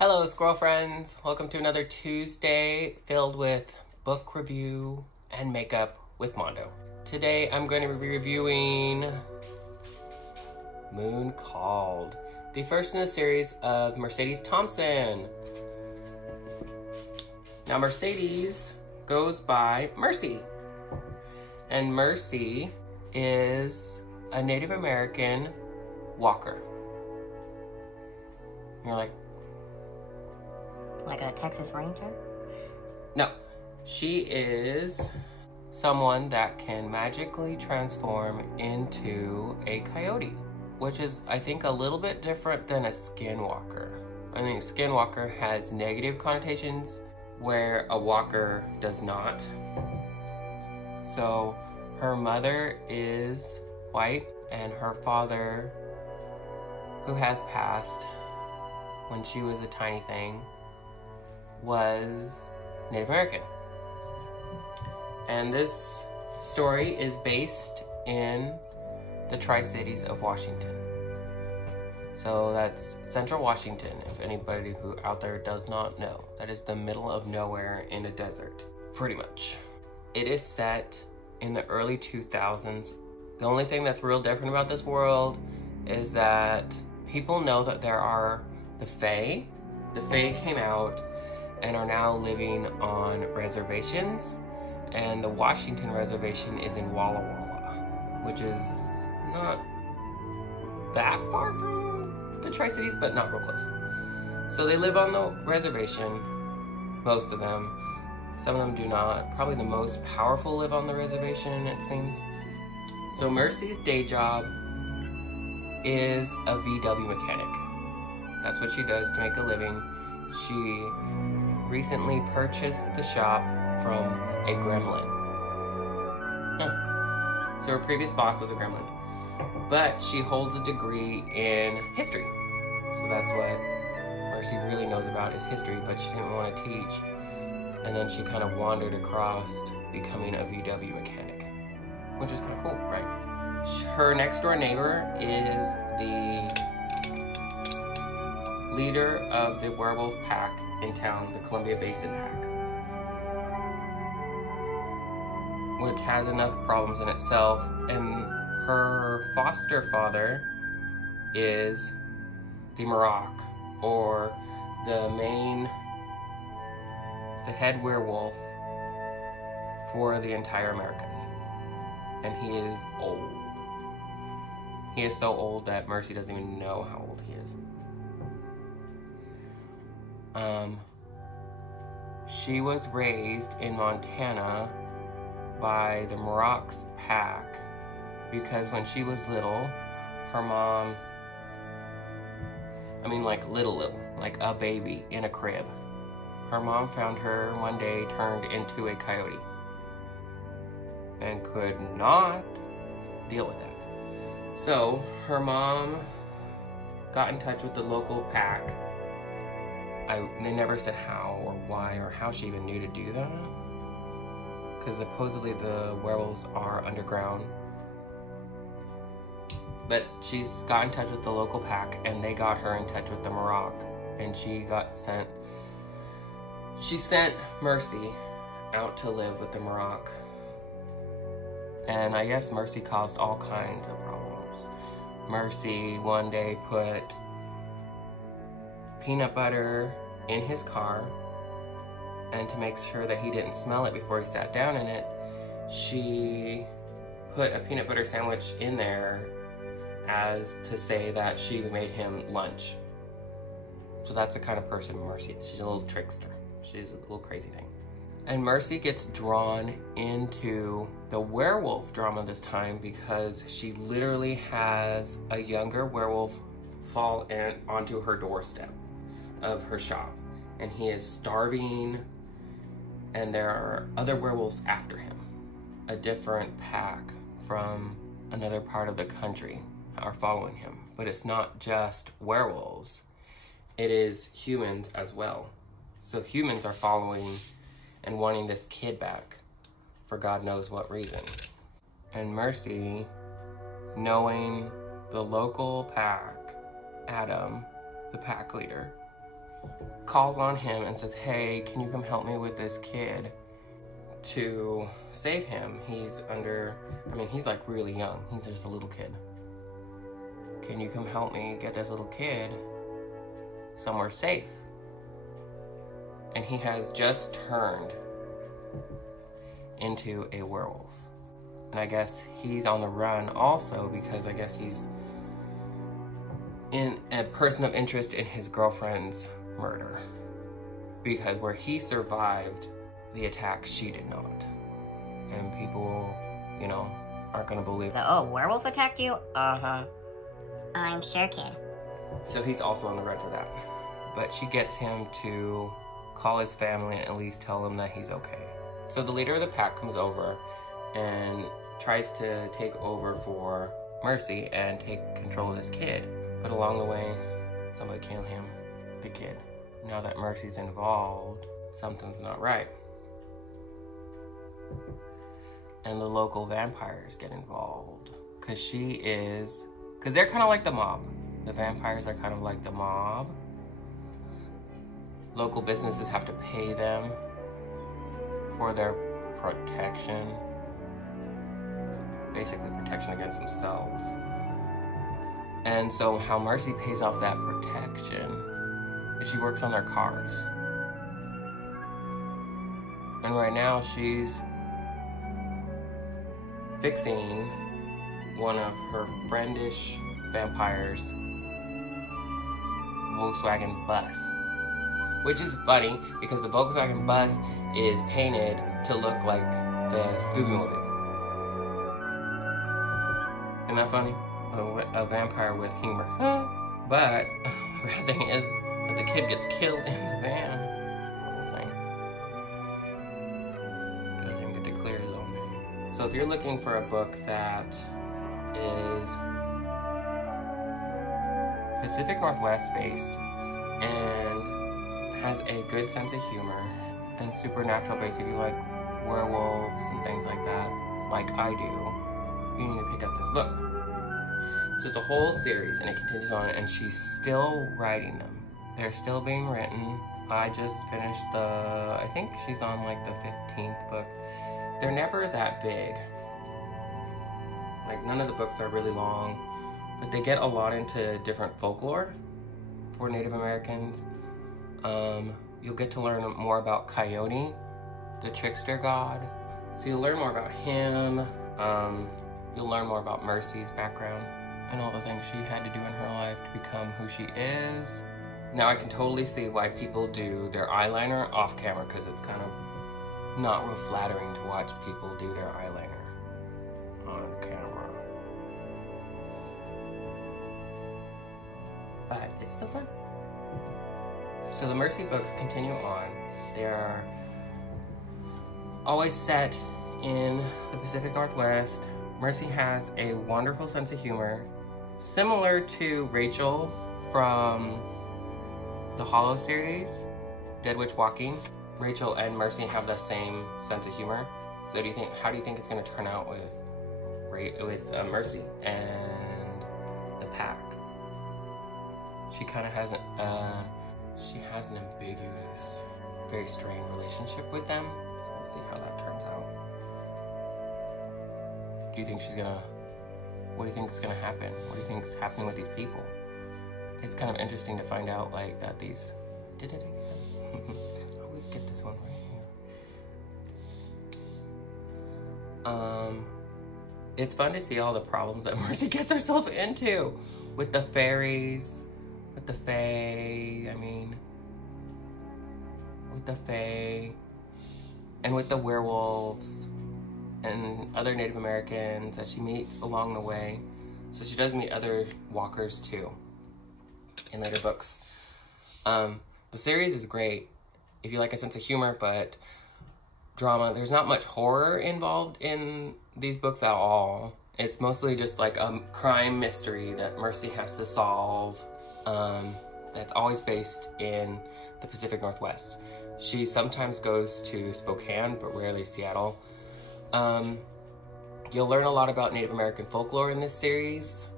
Hello, squirrel friends. Welcome to another Tuesday filled with book review and makeup with Mando. Today I'm going to be reviewing Moon Called, the first in a series of Mercy Thompson. Now Mercedes goes by Mercy, and Mercy is a Native American walker. You're like a Texas Ranger? No, she is someone that can magically transform into a coyote, which is, I think, a little bit different than a skinwalker. I think skinwalker has negative connotations where a walker does not. So her mother is white and her father, who has passed when she was a tiny thing, was Native American. And this story is based in the Tri-Cities of Washington. So that's Central Washington, if anybody who out there does not know. That is the middle of nowhere in a desert, pretty much. It is set in the early 2000s. The only thing that's real different about this world is that people know that there are the Fae. The Fae came out and are now living on reservations, and the Washington reservation is in Walla Walla, which is not that far from the Tri-Cities, but not real close. So they live on the reservation, most of them. Some of them do not. Probably the most powerful live on the reservation, it seems. So Mercy's day job is a VW mechanic. That's what she does to make a living. She recently purchased the shop from a gremlin. So her previous boss was a gremlin. But she holds a degree in history. So that's what Mercy really knows about is history, but she didn't want to teach. And then she kind of wandered across becoming a VW mechanic, which is kind of cool, right? Her next door neighbor is the leader of the werewolf pack in town, the Columbia Basin pack, which has enough problems in itself. And her foster father is the Morphe, or the head werewolf for the entire Americas. And he is old. He is so old that Mercy doesn't even know how old he is. She was raised in Montana by the Morphe's pack because when she was little, her mom, little, like a baby in a crib, her mom found her one day turned into a coyote and could not deal with that. So her mom got in touch with the local pack. They never said how or why or how she even knew to do that, because supposedly the werewolves are underground. But she's got in touch with the local pack, and they got her in touch with the Morphe, and she sent Mercy out to live with the Morphe. And I guess Mercy caused all kinds of problems. Mercy one day put peanut butter in his car, and to make sure that he didn't smell it before he sat down in it, she put a peanut butter sandwich in there as to say that she made him lunch. So that's the kind of person Mercy is. She's a little trickster. She's a little crazy thing. And Mercy gets drawn into the werewolf drama this time because she literally has a younger werewolf fall onto her doorstep of her shop, and he is starving, and there are other werewolves after him. A different pack from another part of the country are following him, but it's not just werewolves, it is humans as well. So humans are following and wanting this kid back for God knows what reason. And Mercy, knowing the local pack, Adam, the pack leader, calls on him and says, hey, can you come help me with this kid to save him? He's under, I mean, he's like really young. He's just a little kid. Can you come help me get this little kid somewhere safe? And he has just turned into a werewolf. And I guess he's on the run also because I guess he's in a person of interest in his girlfriend's murder. Because where he survived the attack, she did not. And people, you know, aren't gonna believe. Oh, werewolf attacked you? Uh-huh. I'm sure, kid. So he's also on the run for that. But she gets him to call his family and at least tell them that he's okay. So the leader of the pack comes over and tries to take over for Mercy and take control of this kid. But along the way, somebody killed him, the kid. Now that Mercy's involved, something's not right. And the local vampires get involved. Because they're kind of like the mob. The vampires are kind of like the mob. Local businesses have to pay them for their protection. Basically protection against themselves. And so how Mercy pays off that protection is she works on their cars. And right now she's fixing one of her friendish vampires' Volkswagen bus. Which is funny because the Volkswagen bus is painted to look like the Scooby movie. Isn't that funny? A vampire with humor. But the bad thing is that the kid gets killed in the van. Whole thing. Doesn't even get to clear his own name. So if you're looking for a book that is Pacific Northwest based and has a good sense of humor and supernatural based, if you like werewolves and things like that, like I do, you need to pick up this book. So it's a whole series and it continues on, and she's still writing them. They're still being written. I just finished I think she's on like the 15th book. They're never that big. Like none of the books are really long, but they get a lot into different folklore for Native Americans. You'll get to learn more about Coyote, the trickster god. So you'll learn more about him. You'll learn more about Mercy's background and all the things she had to do in her life to become who she is. Now I can totally see why people do their eyeliner off camera, because it's kind of not real flattering to watch people do their eyeliner on camera. But it's still fun. So the Mercy books continue on. They're always set in the Pacific Northwest. Mercy has a wonderful sense of humor, similar to Rachel from the Hollow series, Dead Witch Walking. Rachel and Mercy have the same sense of humor. So how do you think it's going to turn out with Mercy and the pack? She kind of has an ambiguous, very strained relationship with them. So we'll see how that turns out. Do you think what do you think is gonna happen? What do you think is happening with these people? It's kind of interesting to find out like that did it again? I always get this one right here. It's fun to see all the problems that Mercy gets herself into with the fairies, with the fae, and with the werewolves and other Native Americans that she meets along the way. So she does meet other walkers too in later books. The series is great if you like a sense of humor, but drama. There's not much horror involved in these books at all. It's mostly just like a crime mystery that Mercy has to solve. That's always based in the Pacific Northwest. She sometimes goes to Spokane, but rarely Seattle. You'll learn a lot about Native American folklore in this series.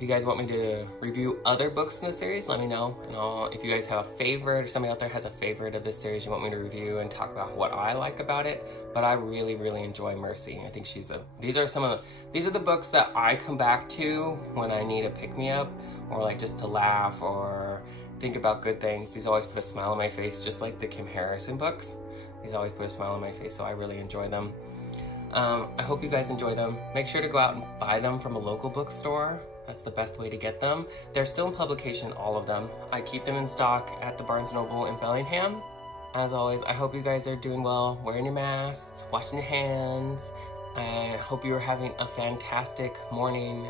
If you guys want me to review other books in the series, let me know. And if you guys have a favorite, or somebody out there has a favorite of this series you want me to review and talk about what I like about it. But I really, really enjoy Mercy. I think these are the books that I come back to when I need a pick-me-up, or like just to laugh or think about good things. These always put a smile on my face, just like the Kim Harrison books. These always put a smile on my face, so I really enjoy them. I hope you guys enjoy them. Make sure to go out and buy them from a local bookstore. That's the best way to get them. They're still in publication, all of them. I keep them in stock at the Barnes & Noble in Bellingham. As always, I hope you guys are doing well, wearing your masks, washing your hands. I hope you are having a fantastic morning,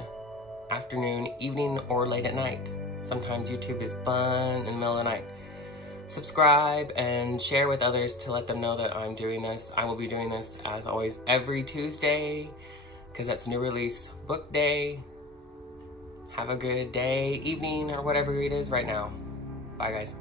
afternoon, evening, or late at night. Sometimes YouTube is fun in the middle of the night. Subscribe and share with others to let them know that I'm doing this. I will be doing this, as always, every Tuesday, because that's new release book day. Have a good day, evening, or whatever it is right now. Bye, guys.